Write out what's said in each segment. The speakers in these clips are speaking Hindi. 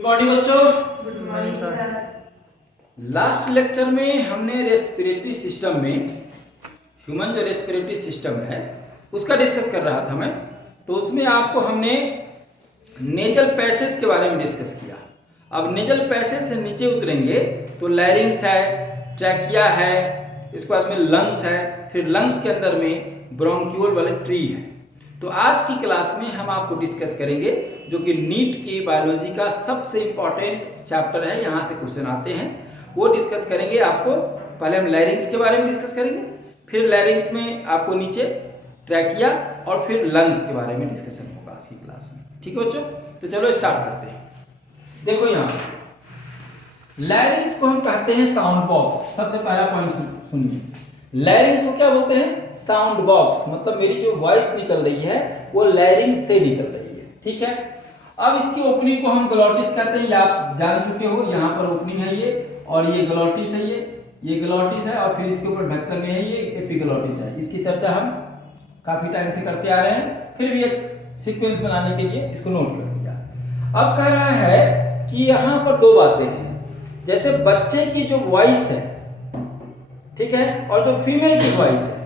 गुड मॉर्निंग बच्चों। Good morning sir. Last lecture में हमने रेस्पिरेटरी सिस्टम में ह्यूमन जो रेस्पिरेटरी सिस्टम है उसका डिस्कस कर रहा था मैं। तो उसमें आपको हमने नेजल पैसेज के बारे में डिस्कस किया। अब नेजल पैसेज से नीचे उतरेंगे तो लैरिंग्स है, ट्रैकिया है, इसके बाद में लंग्स है, फिर लंग्स के अंदर में ब्रोंक्यूल वाले ट्री है। तो आज की क्लास में हम आपको डिस्कस करेंगे जो कि नीट की बायोलॉजी का सबसे इंपॉर्टेंट चैप्टर है, यहाँ से क्वेश्चन आते हैं, वो डिस्कस करेंगे। आपको पहले हम लैरिंग्स के बारे में डिस्कस करेंगे, फिर लैरिंग्स में आपको नीचे ट्रैकिया और फिर लंग्स के बारे में डिस्कशन होगा आज की क्लास में। ठीक है बच्चों, तो चलो स्टार्ट करते हैं। देखो यहाँ लैरिंग्स को हम कहते हैं साउंड बॉक्स। सबसे पहला पॉइंट सुनिए, लैरिंग्स को क्या बोलते हैं? Sound box. मतलब मेरी जो वॉइस निकल रही है वो लैरिंग्स से निकल रही है। ठीक है, अब इसकी ओपनिंग को हम ग्लोटिस कहते हैं, ये आप जान चुके हो। यहाँ पर ओपनिंग है ये, और ये ग्लोटिस है, ये ग्लोटिस है, और फिर इसके ऊपर ढक्कन में है ये एपिग्लोटिस है। इसकी चर्चा हम काफी टाइम से करते आ रहे हैं, फिर भी एक सीक्वेंस बनाने के लिए इसको नोट कर लिया। अब कह रहा है कि यहाँ पर दो बातें हैं, जैसे बच्चे की जो वॉइस है, ठीक है, और जो फीमेल की वॉइस है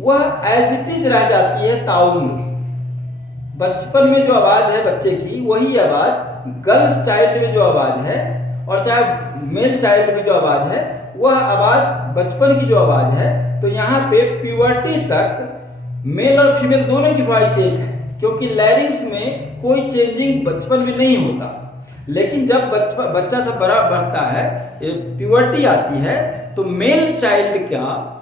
वह एज इट इज रह जाती है ताउम्र। बचपन में जो आवाज है बच्चे की वही आवाज गर्ल्स चाइल्ड में जो आवाज है, और चाहे मेल चाइल्ड में जो आवाज है वह आवाज बचपन की जो आवाज है। तो यहाँ पे प्यूबर्टी तक मेल और फीमेल दोनों की वॉइस एक है, क्योंकि लैरिंग्स में कोई चेंजिंग बचपन में नहीं होता। लेकिन जब बच्चा जब बड़ा बढ़ता है, प्यूबर्टी आती है, तो मेल चाइल्ड का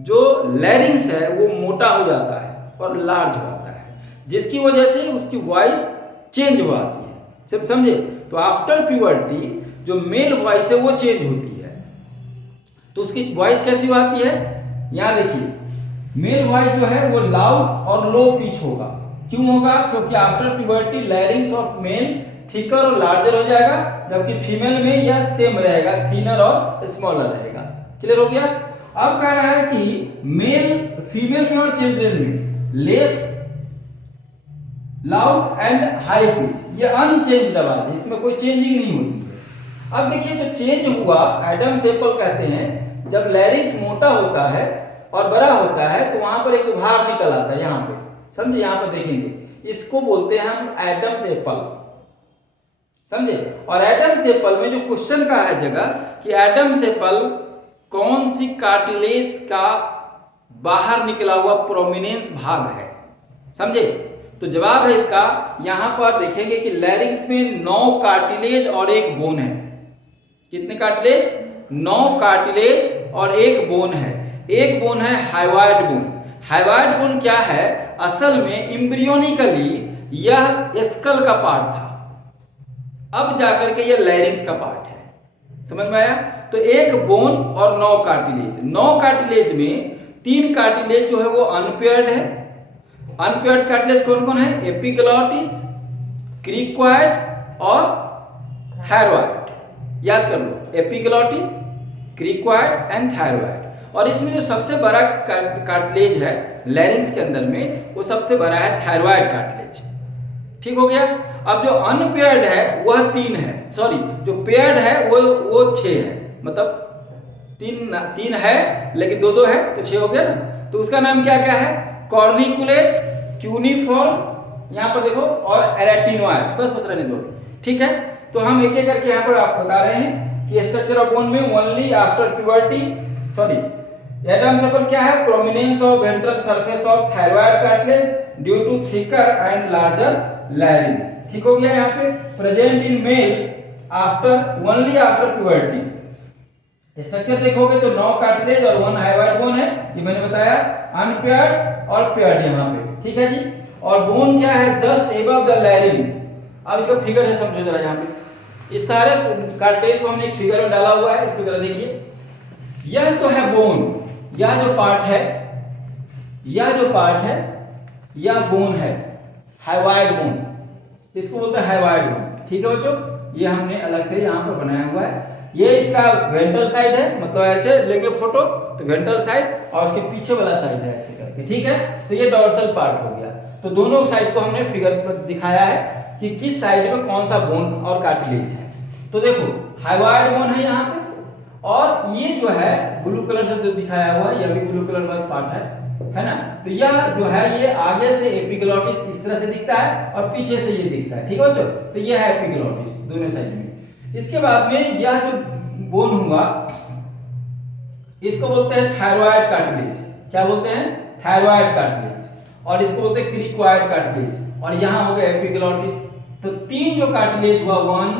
जो लैरिंग्स है वो मोटा हो जाता है और लार्ज हो जाता है, जिसकी वजह से उसकी वॉइस चेंज हो जाती है। सब समझे? तो आफ्टर प्यूबर्टी जो मेल वॉइस है वो चेंज होती है। तो उसकी वॉइस कैसी आती है? यहाँ देखिए, मेल वॉइस जो है वो लाउड और लो पिच होगा। क्यों होगा? क्योंकि after puberty लैरिंग्स of male thicker और लार्जर हो जाएगा, जबकि फीमेल में यह सेम रहेगा, थिनर और स्मॉलर रहेगा। क्लियर हो गया? अब कह रहा है कि मेल फीमेल में और चिल्ड्रन में less loud and high pitch, ये अनचेंज्ड आवाज है, इसमें कोई चेंजिंग नहीं होती है। अब देखिए जो चेंज हुआ, एडम्स एप्पल कहते हैं, जब लैरिंग्स मोटा होता है और बड़ा होता है तो वहां पर एक उभार निकल आता है। यहाँ पे समझे, यहाँ पर देखेंगे, इसको बोलते हैं हम एडम्स एप्पल। समझे? और एडम्स एप्पल में जो क्वेश्चन का है जगह कि एडम्स एप्पल कौन सी कार्टिलेज का बाहर निकला हुआ प्रोमिनेंस भाग है? समझे? तो जवाब है इसका, यहां पर देखेंगे कि लैरिंग्स में 9 कार्टिलेज और 1 बोन है। कितने कार्टिलेज? 9 कार्टिलेज और 1 बोन है। एक बोन है हाइवाइड बोन। हाइवाइड बोन क्या है? असल में एम्ब्रियोनिकली यह स्कल का पार्ट था, अब जाकर के यह लैरिंग्स का पार्ट है। समझ में आया? तो एक बोन और 9 कार्टिलेज। 9 कार्टिलेज में 3 कार्टिलेज जो है वो अनपेयर्ड है। अनपेयर्ड कार्टिलेज कौन कौन है? एपिग्लोटिस, क्रिकोइड और थायरॉइड। याद कर लो, एपिग्लोटिस, क्रिकोइड एंड थायरॉइड। और इसमें जो सबसे बड़ा कार्टिलेज है लैरिंग्स के अंदर में, वो सबसे बड़ा है थायरॉइड कार्टिलेज। ठीक हो गया? अब जो अनपेयर्ड है वह 3 है, सॉरी जो पेयर्ड है वो 6 है। मतलब 3 है लेकिन 2 है तो 6 हो गया ना। तो उसका नाम क्या क्या है? कॉर्निकुलेट, क्यूनिफॉर्म, यहाँ पर देखो, और एरेटिनोइड। बस रहने दो। ठीक है, तो हम एक एक करके यहाँ पर आपको बता रहे हैं कि स्ट्रक्चर ऑफ बोन में only after puberty, sorry Adam's apple क्या है? Prominence of ventral surface of thyroid cartilage due to thicker and larger larynx. ठीक हो गया? यहाँ पे present in male after only after puberty. Structure देखोगे तो 9 कार्टिलेज और 1 हाइवाइड बोन है, ये मैंने बताया। अनपेयर्ड और पेयर्ड यहाँ पे। ठीक है जी। और बोन क्या है? Just above the larynx. अब इसका फिगर है, समझो जरा। यहाँ पे इस सारे कार्टिलेज को हमने एक फिगर में डाला हुआ है, इसको जरा देखिए। यह तो है बोन, यह जो पार्ट है, यह बोन है, हाइवाइड बोन, इसको बोलते हैं हाइवाइड बोन। ठीक है बच्चों, ये हमने अलग से यहाँ पर बनाया हुआ है। ये इसका वेंट्रल साइड है, मतलब ऐसे लेंगे फोटो तो वेंट्रल साइड, और उसके पीछे वाला साइड है ऐसे करके। ठीक है, तो ये डॉर्सल पार्ट हो गया। तो दोनों साइड को हमने फिगर्स में दिखाया है कि किस साइड पे कौन सा बोन और कार्टिलेज है। तो देखो हाइवाइड बोन है यहाँ पे, और ये जो है ब्लू कलर से जो दिखाया हुआ है, यह भी ब्लू कलर का पार्ट है ना। तो यह जो है ये आगे से एपिग्लॉटिस इस तरह से दिखता है और पीछे से ये दिखता है, ठीक है बच्चों। तो ये है एपिग्लॉटिस दोनों साइड में। इसके बाद में यह जो बोन हुआ इसको बोलते हैं थायरॉइड कार्टिलेज। क्या बोलते हैं? Thyroid cartilage. और इसको बोलते हैं क्रिकोइड कार्टिलेज। और यहाँ हो गया एपिग्लॉटिस। तो तीन जो कार्टिलेज हुआ 1,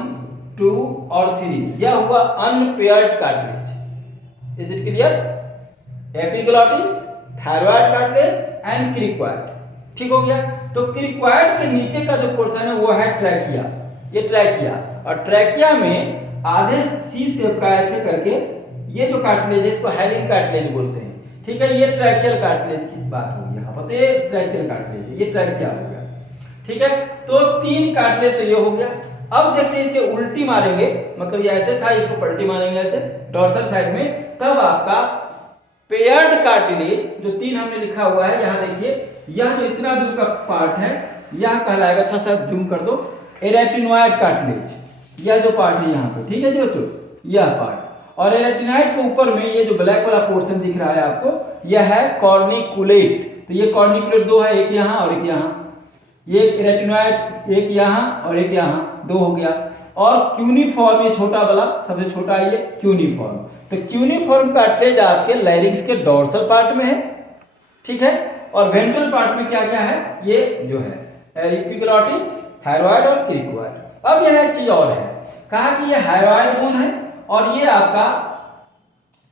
2 और 3, यह हुआ unpaired cartilage. Is it clear? Epiglottis, thyroid cartilage and cricoid. ठीक हो गया। तो क्रिकोइड के नीचे का जो पोर्शन है वो है ट्रैकिया। ये ट्रैकिया, और ट्रैकिया में आधे सी शेप का ऐसे करके ये जो कार्टिलेज है इसको हाइलिन कार्टिलेज बोलते हैं। ठीक है, ये ट्रैकियल कार्टिलेज की बात होगी यहाँ पर। तो ये ट्रैकियल कार्टिलेज है, ये ट्रैकिया हो गया। ठीक है, तो तीन कार्टिलेज तो ये हो गया। अब देखते हैं इसके उल्टी मारेंगे, मतलब ये ऐसे था, इसको पलटी मारेंगे ऐसे डोर्सल साइड में, तब आपका पेयर्ड कार्टिलेज जो तीन हमने लिखा हुआ है यहाँ देखिए, यह जो इतना दूर का पार्ट है यह कहलाएगा, थोड़ा सा जूम कर दो, एरेटिनोइड कार्टिलेज। यह जो पार्ट है यहाँ पे, ठीक है जी बच्चों, यह पार्ट। और एरेटिनोइड के ऊपर में ये जो ब्लैक वाला पोर्शन दिख रहा है आपको, यह है कॉर्निकुलेट। तो ये कॉर्निकुलेट दो है, एक यहाँ और एक यहाँ। ये एरेटिनोइड एक यहाँ और एक यहाँ, दो हो गया। और क्यूनिफॉर्म, ये छोटा वाला सबसे छोटा है ये क्यूनिफॉर्म। तो क्यूनिफॉर्म कार्टिलेज आपके लैरिंक्स के डोर्सल पार्ट में है। ठीक है, और वेंट्रल पार्ट में क्या क्या है, ये जो है एपिग्लॉटिस, थायरॉइड और क्रिकोइड। अब यह एक चीज और है, कहा कि ये हाइवाइड बोन है और ये आपका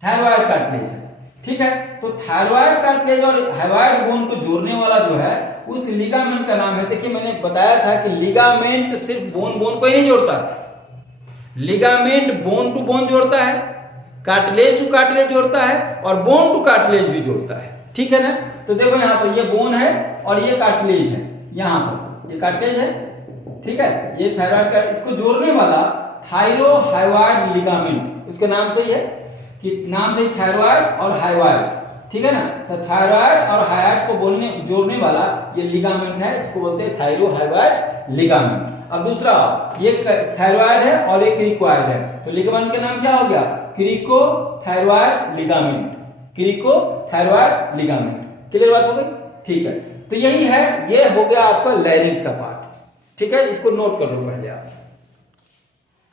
थायरॉइड कार्टिलेज है। ठीक है, तो थायरॉइड कार्टिलेज और हाइवाइड बोन को जोड़ने वाला जो है उस लिगामेंट का नाम है, देखिए मैंने बताया था कि लिगामेंट सिर्फ बोन को ही नहीं जोड़ता, लिगामेंट बोन टू बोन जोड़ता है, कार्टिलेज टू कार्टिलेज जोड़ता है और बोन टू कार्टिलेज भी जोड़ता है। ठीक है ना। तो देखो यहाँ पर ये बोन है और ये कार्टिलेज है, यहाँ पर ये कार्टिलेज है। ठीक है, ये थायरॉइड का, इसको जोड़ने वाला थायरोहाइवाइड लिगामेंट, उसके नाम से ही है कि नाम से थायरॉइड और हाइवाइड। ठीक है ना। तो थायरॉइड और हाइवाइड को जोड़ने वाला ये लिगामेंट है, इसको बोलते हैं थायरोहाइवाइड लिगामेंट। अब दूसरा, ये थायरॉइड है और ये क्रिकोइड है, तो लिगामेंट का नाम क्या हो गया, cricothyroid ligament, cricothyroid ligament. Clear बात हो गई? ठीक है, तो यही है, ये हो गया आपका लैरिंक्स का पार्ट। ठीक है, इसको नोट कर लो पहले, आप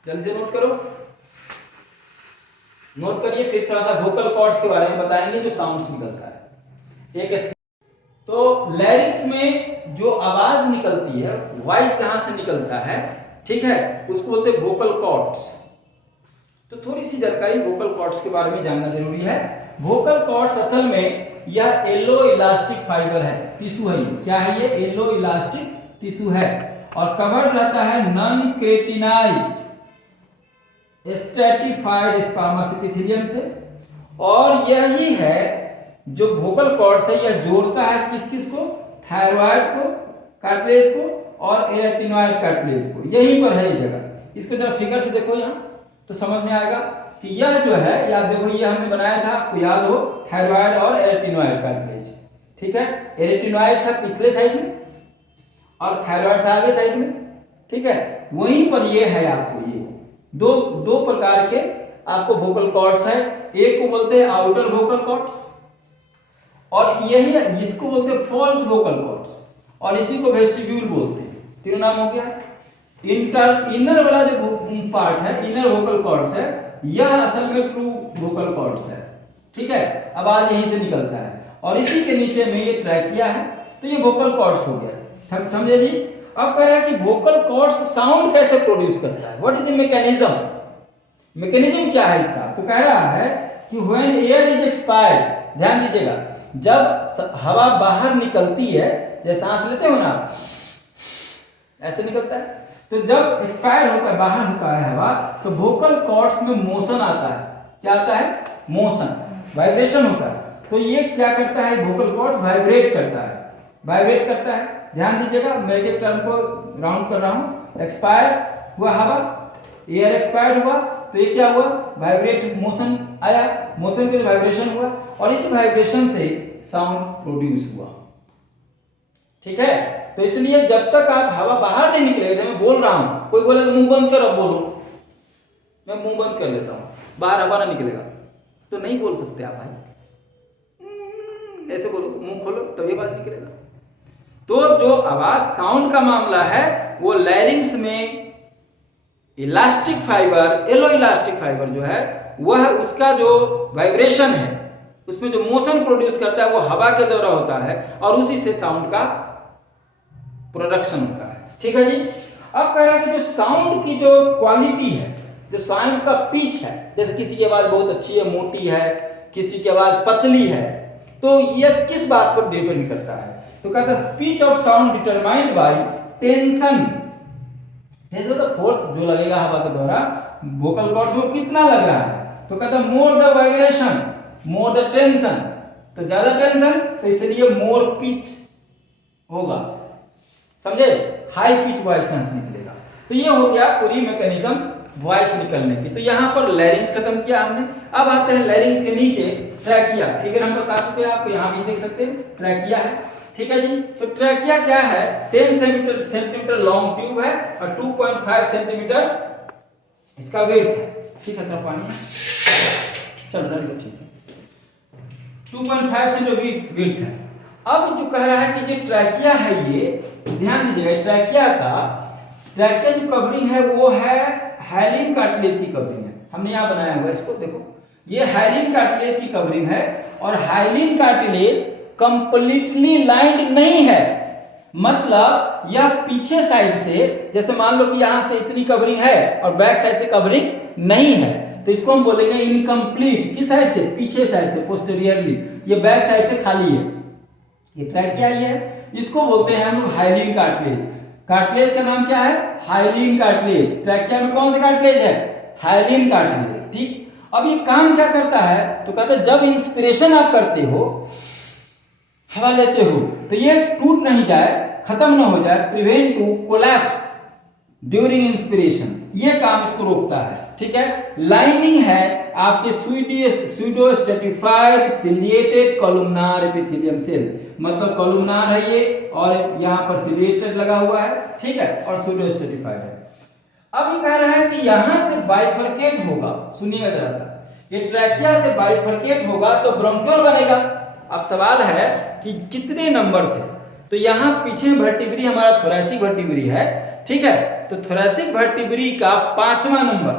जल्दी से नोट करो, नोट करिए, फिर थोड़ा सा वोकल कॉर्ड्स के बारे में बताएंगे जो साउंड्स निकलता है। एक तो लैरिंक्स में जो आवाज निकलती है, वॉइस जहां से निकलता है, ठीक है, उसको बोलते हैं वोकल कॉर्ड्स। तो थोड़ी सी जानकारी वोकल कॉर्ड्स के बारे में जानना जरूरी है। वोकल कॉर्ड्स असल में यह एलो इलास्टिक फाइबर है, टिश्यू है। ये क्या है, ये एलो इलास्टिक टिश्यू है और कवर्ड रहता है non keratinized stratified squamous epithelium से। और यही है जो वोकल कॉर्ड्स है, यह जोड़ता है किस किस को, थायरॉइड को, कार्टिलेज को और एरेटिनोइड कार्टिलेज को। यहीं पर है ये जगह। इसको जरा फिगर से देखो यहाँ तो समझ में आएगा कि यह जो है, याद देखो, ये हमने बनाया था, आपको याद हो, थायरॉइड और एरेटिनोइड कार्टिलेज। ठीक है, एरेटिनोइड था पिछले साइड में और थायरॉइड था आगे साइड में। ठीक है, वहीं पर ये है आपको, ये दो प्रकार के आपको वोकल कॉर्ड्स है। एक को बोलते हैं आउटर वोकल कॉर्ड्स और यही इसको बोलते हैं फॉल्स वोकल कॉर्ड्स और इसी को वेस्टिब्यूल बोलते हैं। तीनों नाम हो गया। इनर वाला जो पार्ट है, इनर वोकल कॉर्ड्स है, यह असल में ट्रू वोकल कॉर्ड्स है। ठीक है, आवाज यहीं से निकलता है और इसी के नीचे में ये ट्रैकिया है, तो ये वोकल कॉर्ड्स हो गया। समझे जी? अब कह रहा है कि वोकल कॉर्ड्स साउंड कैसे प्रोड्यूस करता है, what is the mechanism, mechanism क्या है इसका। तो कह रहा है कि व्हेन एयर इज एक्सपायर्ड, ध्यान दीजिएगा, जब हवा बाहर निकलती है, जैसे सांस लेते हो ना, ऐसे निकलता है, तो जब एक्सपायर होता है, बाहर होता है हवा, तो वोकल कॉर्ड्स में मोशन आता है। क्या आता है? मोशन, वाइब्रेशन होता है। तो ये क्या करता है, वोकल कॉर्ड्स वाइब्रेट करता है, वाइब्रेट करता है। ध्यान दीजिएगा, मैं एक टर्म को राउंड कर रहा हूं। एक्सपायर हुआ हवा, एयर एक्सपायर हुआ, तो ये क्या हुआ, वाइब्रेट, मोशन आया, मोशन के वाइब्रेशन हुआ और इस वाइब्रेशन से साउंड प्रोड्यूस हुआ। ठीक है। तो इसलिए जब तक आप हवा बाहर नहीं निकलेगा, जब मैं बोल रहा हूं, कोई बोलेगा मुंह बंद करो, बोलो, मैं मुंह बंद कर लेता हूं, बाहर हवा ना निकलेगा, तो नहीं बोल सकते आप भाई, ऐसे बोलो, मुंह खोलो तभी आवाज निकलेगा। तो जो आवाज साउंड का मामला है वो लैरिंग्स में elastic fibre, yellow elastic fibre जो है वह उसका जो वाइब्रेशन है, उसमें जो मोशन प्रोड्यूस करता है वो हवा के द्वारा होता है और उसी से साउंड का प्रोडक्शन होता है। ठीक है जी। अब कह रहा है कि जो साउंड की जो क्वालिटी है, जो साउंड का पिच है, जैसे किसी की आवाज बहुत अच्छी है, मोटी है, किसी की आवाज पतली है, तो यह किस बात पर डिपेंड करता है? तो कहता है speech of sound determined by tension, force जो लगेगा हवा के द्वारा वोकल कॉर्ड्स में कितना लग रहा है। तो कहता है more the vibration more the tension, तो ज्यादा टेंशन तो इसलिए मोर पिच होगा, समझे, हाई पिच वॉइस निकलेगा। तो ये हो गया पूरी मैकेनिज्म वॉइस निकलने की। तो यहां पर लैरिंग्स खत्म किया हमने। अब आते हैं लैरिंग्स के नीचे ट्रैकिया। फिगर हम बता चुके हैं आपको, यहां भी देख सकते हैं ट्रैकिया है। ठीक है जी। तो ट्रैकिया क्या है? 10 सेंटीमीटर लॉन्ग ट्यूब है और 2.5 सेंटीमीटर इसका वेट है। ठीक है, तरफ पानी चल रहा है, ठीक है, 2.5 सेंटीमीटर वेट है। अब जो कह रहा है कि जो ट्रैकिया है, ये ध्यान दीजिएगा, ट्रैकिया जो कवरिंग है वो है हाइलिन कार्टिलेज की कवरिंग है। हमने यहाँ बनाया हुआ इसको, देखो ये हाइलिन कार्टिलेज की कवरिंग है और हाइलिन कार्टिलेज कंप्लीटली लाइंड नहीं है, मतलब यह पीछे साइड से, जैसे मान लो कि यहां से इतनी कवरिंग है और बैक साइड से कवरिंग नहीं है, तो इसको हम बोलेंगे इनकम्प्लीट। किस साइड से? पीछे साइड से, पोस्टीरियरली, ये बैक साइड से खाली है, ये ट्रैकिया ही है। इसको बोलते हैं हम लोग हाइलिन कार्टिलेज। कार्टिलेज का नाम क्या है? Hyaline cartilage. ट्रैकिया में कौन सा कार्टिलेज है? Hyaline cartilage. ठीक। अब ये काम क्या करता है? तो कहते हैं जब इंस्पिरेशन आप करते हो, हवा लेते हो, तो ये टूट नहीं जाए, खत्म ना हो जाए, prevent to collapse during inspiration, ये काम इसको रोकता है। ठीक है। लाइनिंग है आपके pseudo stratified ciliated columnar epithelium cell, मतलब कॉलमनार है ये और यहां पर सिलिएटेड लगा हुआ है। ठीक है, और स्यूडो स्ट्रेटिफाइड है। अब ये कह रहा है कि यहां से बाइफरकेट होगा, सुनिएगा जरा सा, ये ट्रैकिया से बाइफरकेट होगा तो ब्रोंक्यूल बनेगा। अब सवाल है कि कितने नंबर से? तो यहां पीछे वर्टिब्री हमारा थोरैसिक वर्टिब्री है। ठीक है, तो थोरैसिक वर्टिब्री का 5वां नंबर,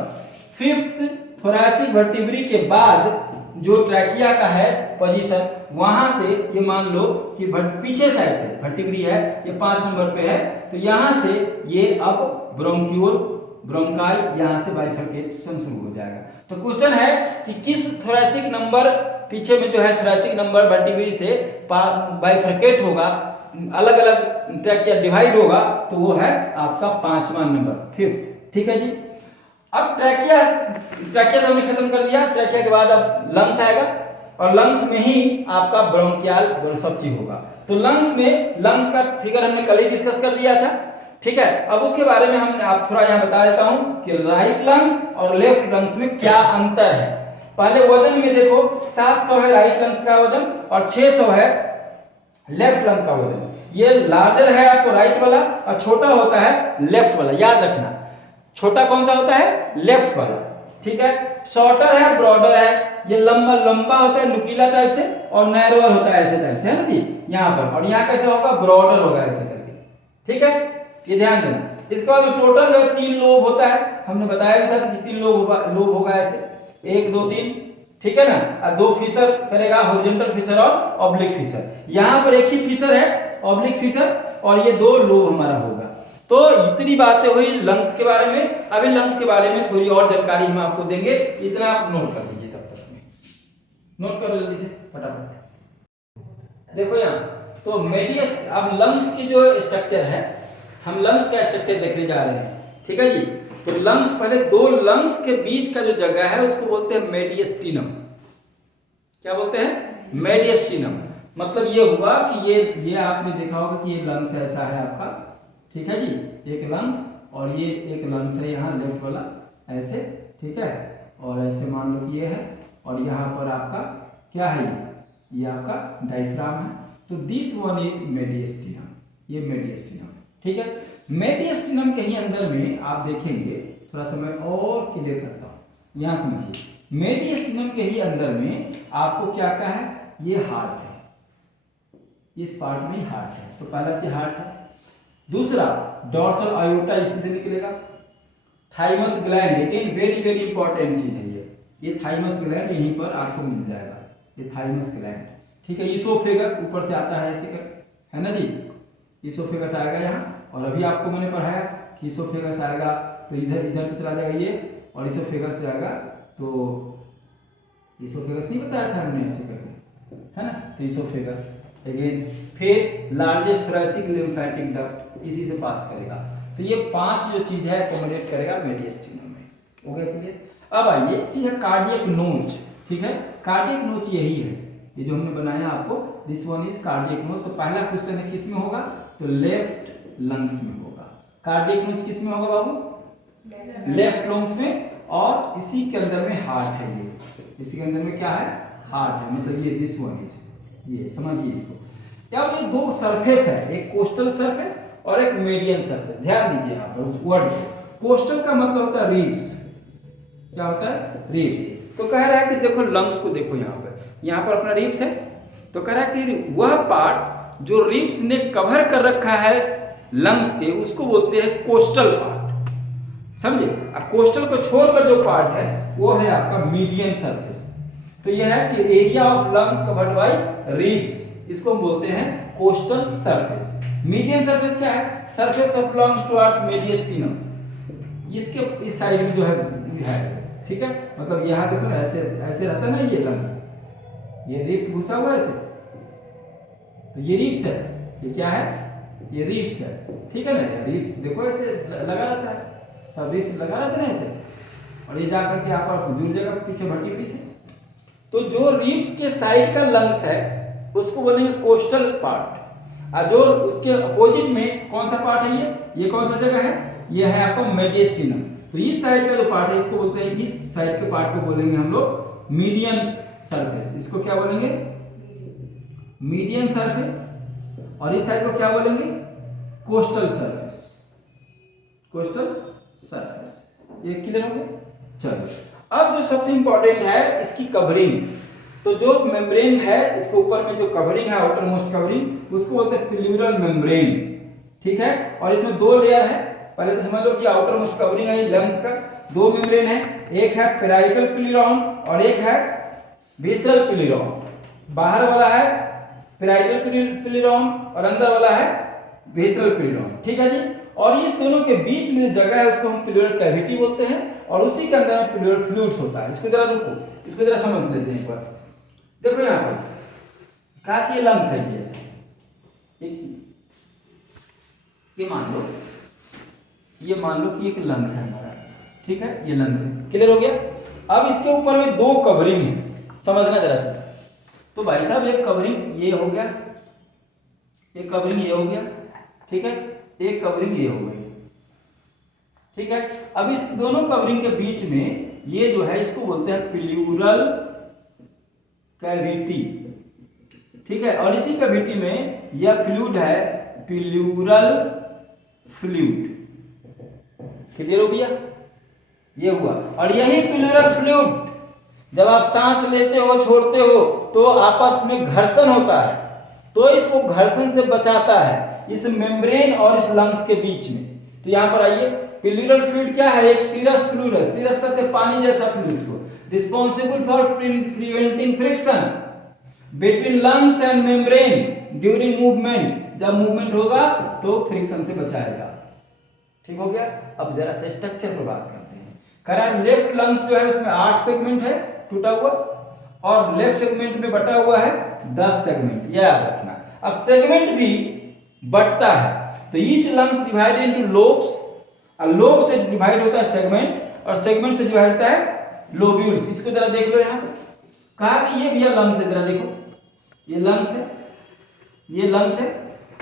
5th थोरैसिक वर्टिब्री के बाद जो ट्रैकिया का है पोजीशन, वहां से ये मान लो कि पीछे साइड से वर्टिब्री है, ये 5 नंबर पे है, तो यहां से ये अब ब्रोंक्यूल ब्रोंकाई यहां से बाइफरकेशन शुरू हो जाएगा। तो क्वेश्चन है कि किस थोरैसिक नंबर पीछे में जो है थोरैसिक नंबर वर्टिब्री से बाइफरकेट होगा, अलग अलग ट्रैकिया डिवाइड होगा, तो वो है आपका 5वां नंबर, 5th। ठीक है जी। अब ट्रैकिया तो हमने खत्म कर दिया। ट्रैकिया के बाद अब लंग्स आएगा और लंग्स में ही आपका ब्रोंकियल सब चीज होगा। तो लंग्स का फिगर हमने कल ही डिस्कस कर दिया था। ठीक है, अब उसके बारे में हम आप थोड़ा यहाँ बता देता हूं कि राइट लंग्स और लेफ्ट लंग्स में क्या अंतर है। पहले वजन में देखो, 700 है राइट लंग्स का वजन और 600 है लेफ्ट लंग का वजन। ये लार्जर है आपको राइट वाला और छोटा होता है लेफ्ट वाला, याद रखना, छोटा कौन सा होता है? लेफ्ट वाला। ठीक है, शॉर्टर है, ब्रॉडर है, ये लंबा होता है नुकीला टाइप से और नैरोअर होता है ऐसे टाइप से, है ना जी, यहाँ पर, और यहाँ कैसे होगा? ब्रॉडर होगा ऐसे करके। ठीक है, ये ध्यान देना। इसके बाद टोटल जो 3 लोब होता है, हमने बताया भी था कि 3 लोब होगा ऐसे, 1 2 3। ठीक है ना, और 2 फीसर करेगा, हॉरिजॉन्टल फीसर और ऑब्लिक फीसर। यहां पर एक ही फीसर है ऑब्लिक फीसर और ये 2 लोब हमारा होगा। तो इतनी बातें हुई लंग्स के बारे में। अभी लंग्स के बारे में थोड़ी और जानकारी हम आपको देंगे, इतना आप नोट कर लीजिए, तब तक में नोट कर जल्दी से फटाफट। देखो यहाँ तो मेडियस, अब लंग्स की जो स्ट्रक्चर है, हम लंग्स का स्ट्रक्चर देखने जा रहे हैं। ठीक है जी। तो लंग्स, पहले 2 लंग्स के बीच का जो जगह है उसको बोलते हैं मेडियस्टिनम। क्या बोलते हैं? मेडियस्टिनम। मतलब ये हुआ कि ये आपने देखा होगा कि ये लंग्स ऐसा है आपका। ठीक है जी, एक लंग्स और ये एक लंग्स है यहाँ लेफ्ट वाला ऐसे। ठीक है, और ऐसे मान लो कि ये है और यहाँ पर आपका क्या है? ये आपका डायफ्राम है। तो दिस वन इज मेडियस्टिनम। ये मेडियस्टिनम, ठीक है। मेडियस्टिनम के ही अंदर में आप देखेंगे, थोड़ा सा मैं और क्लियर करता हूँ, यहाँ समझिए। मेडियस्टिनम के ही अंदर में आपको क्या क्या है, ये हार्ट है, इस पार्ट में ही हार्ट है, तो पहला चीज हार्ट है। दूसरा डॉर्सल आयोटा इसी से निकलेगा। थाइमस ग्लैंड, लेकिन वेरी वेरी इंपॉर्टेंट चीज है ये थाइमस ग्लैंड यहीं पर आपको मिल जाएगा, ये थाइमस ग्लैंड, ठीक है। इसोफेगस ऊपर से आता है ऐसे कर, है ना जी, इसोफेगस आएगा यहाँ, और अभी आपको मैंने पढ़ाया कि इसोफेगस आएगा तो इधर इधर तो चला जाएगा ये, और इसोफेगस जाएगा तो इसोफेगस नहीं बताया था हमने ऐसे करके, है ना, तो इसोफेगस अगेन, फिर लार्जेस्ट थोरैसिक लिम्फेटिक डक्ट इसी से पास करेगा। तो ये 5 जो चीज है एकोमोडेट करेगा मेडियस्टिनम में, हो गया क्लियर। अब आइए चीज है कार्डियक नोच, ठीक है। कार्डियक नोच यही है, ये जो हमने बनाया आपको, दिस वन इज कार्डियक नोच। तो पहला क्वेश्चन है किस में होगा, तो लेफ्ट लंग्स में होगा। कार्डियक नोच किस में होगा बाबू, लेफ्ट लंग्स में, और इसी के अंदर में हार्ट है, ये इसी के अंदर में क्या है, हार्ट है, मतलब ये दिस वन इज, ये समझिए इसको। अब ये दो सरफेस है, एक कोस्टल सरफेस और एक मीडियन सरफेस। ध्यान दीजिए यहाँ पर वर्ड, कोस्टल का मतलब होता है रिब्स, क्या होता है, रिब्स। तो कह रहा है कि देखो लंग्स को देखो, यहाँ पर अपना रिब्स है, तो कह रहा है कि वह पार्ट जो रिब्स ने कवर कर रखा है लंग्स के, उसको बोलते हैं कोस्टल पार्ट, समझे। अब कोस्टल को छोड़कर जो पार्ट है वो है आपका मीडियन सरफेस। तो यह है कि area of lungs covered by ribs, इसको हम बोलते हैं कोस्टल सरफेस। मीडियन सरफेस क्या है, सरफेस ऑफ लंग्स टुवर्ड्स मेडियस्टिनम, इसके इस साइड में जो है, ठीक है। मतलब यहाँ देखो ना, ऐसे ऐसे रहता है ना ये लंग्स, ये रिब्स घुसा हुआ है ऐसे, तो ये रिब्स है, ये क्या है, ये रिब्स है, ठीक है ना। रिब्स देखो ऐसे लगा रहता है, सब रिब्स लगा रहता है ना ऐसे, और ये जाकर के आप जुड़ जाएगा पीछे वर्टिब्रल से। तो जो रिब्स के साइड का लंग्स है उसको बोलेंगे कोस्टल पार्ट, और जो उसके अपोजिट में कौन सा पार्ट है, ये कौन सा जगह है, ये है आपका मेडियस्टिनम। तो इस साइड का जो पार्ट है इसको बोलते हैं, इस साइड के पार्ट को बोलेंगे हम लोग मीडियन सरफेस, इसको क्या बोलेंगे, मीडियन सरफेस, और इस साइड को क्या बोलेंगे, कोस्टल सरफेस, कोस्टल सरफेस। ये क्लियर हो गया। चलो अब जो सबसे इंपॉर्टेंट है इसकी कवरिंग, तो जो मेम्ब्रेन है इसके ऊपर में जो कवरिंग है, आउटर मोस्ट कवरिंग, उसको बोलते हैं प्लूरल मेम्ब्रेन, ठीक है। और इसमें 2 लेयर है, पहले तो समझ लो कि आउटर मोस्ट कवरिंग है लंग्स का, 2 मेम्ब्रेन है, एक है पेराइटल प्लीरॉन और एक है विसरल प्लीरॉन। बाहर वाला है पेराइटल प्लीरॉन और अंदर वाला है विसरल प्लीरॉन, ठीक है जी। और इस दोनों के बीच में जो जगह है उसको हम प्लूरल कैविटी बोलते हैं, और उसी के अंदर में प्लूरल फ्लूइड्स होता है। इसको जरा रुको, इसको जरा समझ लेते हैं एक बार। देखो यहाँ पर कहा कि ये लंग्स है, ये मान लो कि एक लंग्स है हमारा, ठीक है, ये लंग्स है, क्लियर हो गया। अब इसके ऊपर में 2 कवरिंग है, समझना जरा सा। तो भाई साहब एक कवरिंग ये हो गया, एक कवरिंग ये हो गया, ठीक है, एक कवरिंग ये हो गई, ठीक है। अब इस दोनों कवरिंग के बीच में ये जो है इसको बोलते हैं प्लूरल कैविटी, ठीक है। और इसी कैविटी में यह फ्लूइड है प्लूरल फ्लूइड, क्लियर हो गया, ये हुआ। और यही प्लूरल फ्लूइड जब आप सांस लेते हो छोड़ते हो तो आपस में घर्षण होता है, तो इसको घर्षण से बचाता है इस मेम्ब्रेन और इस लंग्स के बीच में। तो यहां पर आइए, प्लूरल फ्लूइड क्या है, एक सीरस फ्लूइड है, सीरस कहते हैं पानी जैसा फ्लूइड को, responsible for preventing friction between lungs and membrane during movement. जब मूवमेंट होगा तो फ्रिक्शन से बचाएगा, ठीक हो गया। अब जरा से स्ट्रक्चर पर बात करते हैं। करा लेफ्ट लंग्स जो है उसमें 8 सेगमेंट है टूटा हुआ, और लेफ्ट सेगमेंट में बटा हुआ है 10 सेगमेंट, यह याद रखना। अब सेगमेंट भी बटता है, तो each lungs divided into lobes, और लोब से डिवाइड होता है सेगमेंट, और सेगमेंट से डिवाइड होता है लोब्यूल्स। इसको जरा देख लो, यहाँ कहा कि ये भैया लंग्स है, जरा देखो ये लंग्स है, ये लंग्स है।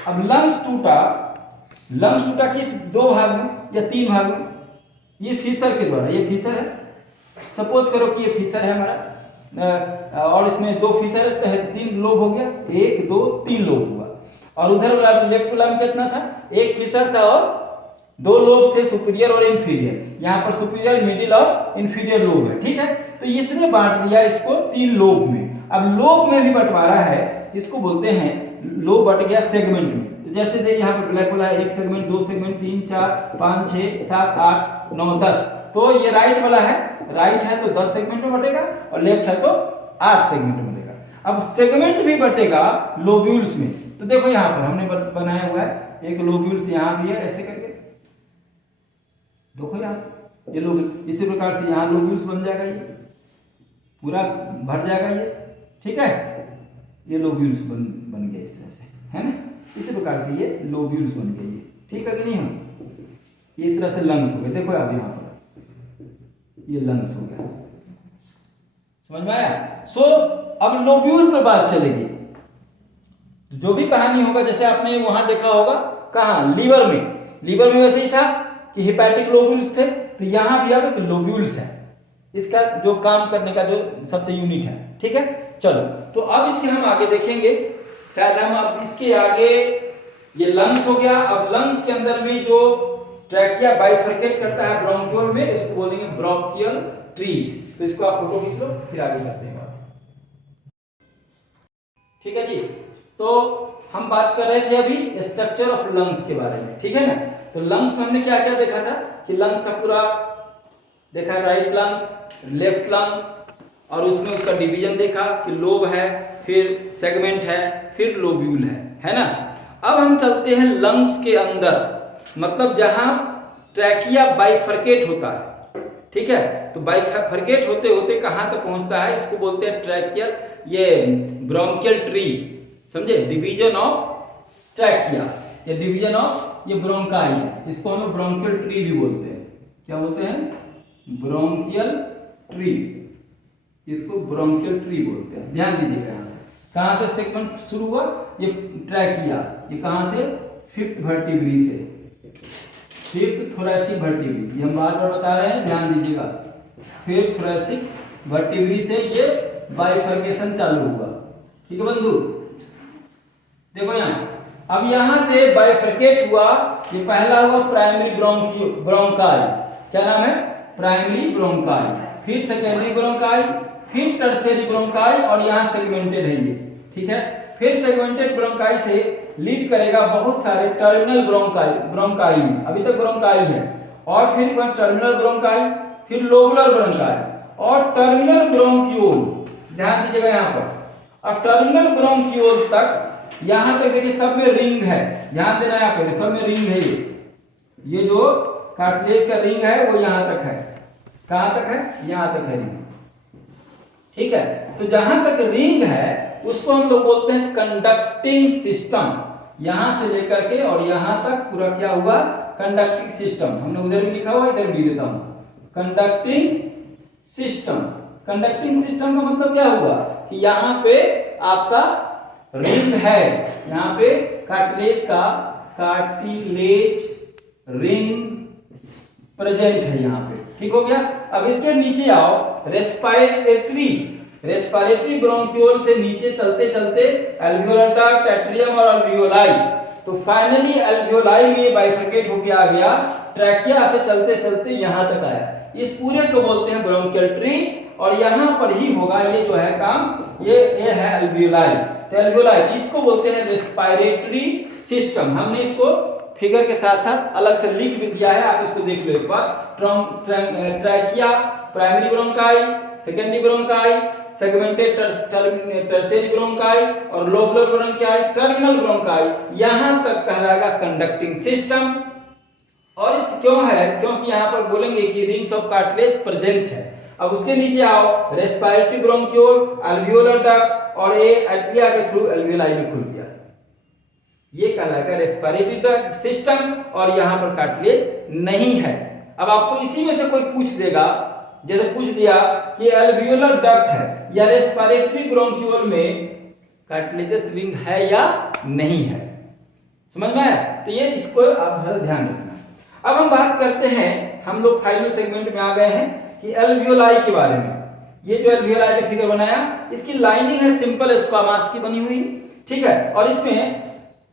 अब लंग्स टूटा किस 2 भाग में या 3 भाग में, ये फीसर के द्वारा, ये फीसर है, सपोज करो कि ये फीसर है हमारा, और इसमें 2 फीसर है, 3 लोब हो गया, 1 2 3 लोब हुआ। और उधर वाला लेफ्ट वाला में कितना था, एक प्रेशर था और दो लोब थे, सुपीरियर और इंफीरियर। यहाँ पर सुपीरियर, मिडिल और इंफीरियर लोब है, ठीक है। तो इसने बांट दिया इसको 3 लोब में। अब लोब में भी बंटवारा है, इसको बोलते हैं लोब बट गया सेगमेंट में। तो जैसे देख यहाँ पर ब्लैक वाला है 1 सेगमेंट, 2 सेगमेंट, 3, 4, 5, 6, 7, 8, 9, 10। तो ये राइट वाला है, राइट है तो 10 सेगमेंट में बटेगा और लेफ्ट है तो 8 सेगमेंट में बटेगा। अब सेगमेंट भी बटेगा लोब्यूल्स में। तो देखो यहाँ पर हमने बनाया हुआ है एक लोब्यूल्स, यहाँ भी है ऐसे करके, देखो यहाँ ये लोब्यूल, इसी प्रकार से यहाँ लोब्यूल्स बन जाएगा, ये पूरा भर जाएगा ये, ठीक है। ये लोब्यूल्स बन गए इस तरह से, है ना। इसी प्रकार से ये लोब्यूल्स बन गए, ये ठीक है कि नहीं। हम ये इस तरह से लंग्स हो गए, देखो आप यहाँ पर ये लंग्स हो गया, समझ में आया। सो अब लोब्यूल पर बात चलेगी। जो भी कहानी होगा, जैसे आपने वहां देखा होगा, कहाँ, लीवर में, लीवर में वैसे ही था कि हेपेटिक लोब्यूल्स थे, तो यहां भी अब एक लोब्यूल्स है, इसका जो काम करने का जो सबसे यूनिट है, ठीक है। चलो, तो अब इसके हम आगे देखेंगे, शायद हम अब इसके आगे, ये लंग्स हो गया। अब लंग्स के अंदर में जो ट्रैकिया बाइफरकेट करता है ब्रोंकियोल में, इसको बोलेंगे ब्रोंकियल ट्रीज। तो इसको आप फोटो खींच लो, फिर आगे करते हैं बात, ठीक है जी। तो हम बात कर रहे थे अभी स्ट्रक्चर ऑफ लंग्स के बारे में, ठीक है ना। तो लंग्स में हमने क्या क्या देखा था कि लंग्स का पूरा देखा, राइट लंग्स, लेफ्ट लंग्स, और उसमें उसका डिवीजन देखा कि लोब है, फिर सेगमेंट है, फिर लोब्यूल है ना। अब हम चलते हैं लंग्स के अंदर, मतलब जहां ट्रैकिया बाइफरकेट होता है, ठीक है। तो बाइफरकेट होते होते कहां तक पहुंचता है, इसको बोलते हैं ट्रैकियल, ये ब्रोंकियल ट्री, समझे, डिवीजन ऑफ ट्रैकिया, ये डिवीजन ऑफ ये ब्रोंकाई है, इसको हम ब्रोंकियल ट्री भी बोलते हैं। क्या बोलते हैं, ब्रोंकियल ट्री, इसको ब्रोंकियल ट्री बोलते हैं। ध्यान दीजिएगा, यहां से कहां से सेगमेंट शुरू हुआ, ये ट्रैकिया, ये कहां से, 5th वर्टिब्री से, 5th थोरैसिक वर्टिब्री, ये हम बार बार बता रहे हैं, ध्यान दीजिएगा। 5th थोरैसिक वर्टिब्री से ये बाइफरकेशन चालू हुआ, ठीक है बंधु। देखो यहाँ, अब यहां से बाइफरकेट हुआ, ये पहला हुआ प्राइमरी ब्रोंकाई, क्या नाम है, प्राइमरी ब्रोंकाई, फिर सेकेंडरी ब्रोंकाई, फिर टर्शियरी ब्रोंकाई, और यहां सेगमेंटेड है ये, ठीक है। फिर सेगमेंटेड ब्रोंकाई से लीड करेगा बहुत सारे टर्मिनल ब्रोंकाई, अभी तक ब्रोंकाई है, और फिर टर्मिनल ब्रोंकाई, फिर लोबुलर ब्रोंकाई और टर्मिनल ब्रोंकियोल। ध्यान दीजिएगा यहाँ पर, अब टर्मिनल ब्रोंकियोल तक, यहां तक देखिए सब में रिंग है, ध्यान देना यहाँ पे, सब में रिंग है, ये जो कार्टिलेज का रिंग है वो यहां तक है, कहां तक है, यहां तक है रिंग, ठीक है। तो जहां तक रिंग है उसको हम लोग बोलते हैं कंडक्टिंग सिस्टम, यहां से लेकर के और यहां तक पूरा क्या हुआ, कंडक्टिंग सिस्टम। हमने उधर भी लिखा हुआ, इधर भी देता हूं, कंडक्टिंग सिस्टम। कंडक्टिंग सिस्टम का मतलब क्या हुआ कि यहां पे आपका रिंग है, यहां पे कार्टिलेज का कार्टिलेज रिंग प्रेजेंट है यहाँ पे, ठीक हो गया। अब इसके नीचे आओ, रेस्पिरेटरी ब्रोंकियोल से नीचे चलते चलते एल्वियोलर डक्ट, एट्रियम और अल्वियोलाई, तो फाइनली अल्वियोलाई में बाइफरकेट होके आ गया, ट्रैकिया से चलते चलते यहां तक आया। इस पूरे को बोलते हैं ब्रोंकियल ट्री, और यहां पर ही होगा ये जो है काम, ये है अल्वियोलाई। तो अल्वियोलाई, इसको बोलते हैं रेस्पिरेटरी सिस्टम। हमने इसको फिगर के साथ साथ अलग से लिख भी दिया है, आप इसको देख लो एक बार। Trachea, primary bronchi, secondary bronchi, segmented tertiary bronchi और लोबुलर ब्रोंकाई, टर्मिनल ब्रोंकाई, यहां तक कहलाएगा कंडक्टिंग सिस्टम। और इस क्यों है, क्योंकि यहां पर बोलेंगे कि रिंग्स ऑफ कार्टिलेज प्रेजेंट है। अब उसके नीचे आओ, रेस्पिरेटरी ब्रोंकियोल, अल्वियोलर डक्ट, और ये एट्रिया के थ्रू अल्वियोलाई में खुल गया, ये कहलाएगा रेस्पिरेटरी डक्ट सिस्टम, और यहां पर कार्टिलेज नहीं है। अब आपको इसी में से कोई पूछ देगा, जैसे पूछ दिया कि अल्वियोलर डक्ट है या रेस्पिरेटरी ब्रोंकियोल में कार्टिलेजस रिंग है या नहीं है, समझ में आया। तो ये इसको आप थोड़ा ध्यान रखना। अब हम बात करते हैं, हम लोग फाइनल सेगमेंट में आ गए हैं कि अल्वियोलाई के बारे में। ये जो अल्वियोलाई का फिगर बनाया, इसकी लाइनिंग है सिंपल स्क्वामास की बनी हुई, ठीक है। और इसमें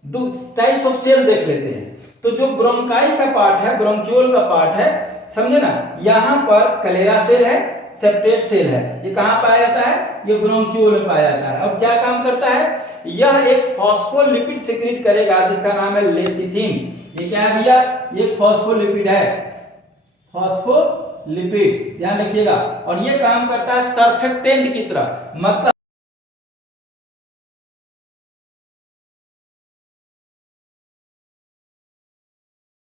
दो टाइप्स ऑफ सेल देख लेते हैं। तो जो ब्रोंकाई का पार्ट है, ब्रोंक्यूल का पार्ट है, समझे ना, यहां पर कलेरा सेल है, सेप्टेट सेल है। ये कहां पाया जाता है? ये ब्रोंक्यूल में पाया जाता है। अब क्या काम करता है? यह एक फॉस्फोलिपिड सिक्रीट करेगा जिसका नाम है लेसिथिन। ये क्या है भैया? ये फॉस्फोलिपिड है, फॉस्फोलिपिड, ध्यान रखिएगा। और ये काम करता है सर्फेक्टेंट की तरह, मतलब